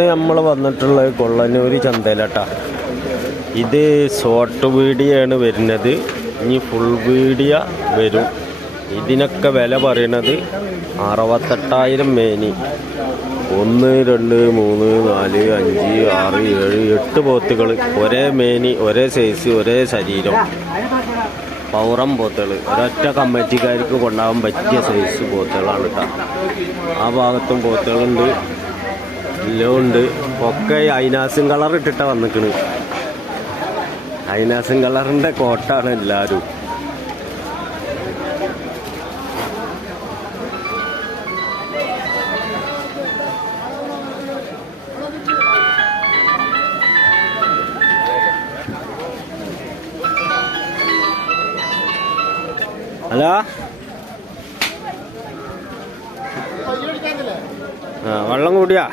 ഇന്ന് നമ്മൾ വന്നിട്ടുള്ളത് കൊള്ളന്നൂർ ചന്തയിലാട്ടാ. ഇത് ഷോർട്ട് വീഡിയോ ആണ് വരുന്നത്. ഇനി ഫുൾ വീഡിയോ വരും. ഇതിനൊക്കെ വില പറയണത് 68,000 മേനി. 1, 2, 3, 4, 5, 6, 7, 8 പോത്തുകൾ. ഒരേ മേനി, ഒരേ സൈസ്, ഒരേ ശരീരം. പൗറം പോത്തുകൾ. ഒരൊറ്റ കമ്മിറ്റിക്കാർക്ക് കൊണ്ടാകാൻ പറ്റിയ സൈസ് പോത്തുകളാണ് കേട്ടോ. ആ ഭാഗത്തും പോത്തുകളുണ്ട്, എല്ലാം ഉണ്ട്. ഒക്കെ അയിനാസും കളർ ഇട്ടിട്ടാണ് വന്നിക്കണ്. അയിനാസും കളറിൻ്റെ കോട്ടാണ് എല്ലാവരും. ഹലോ, വെള്ളം കൂടിയാ?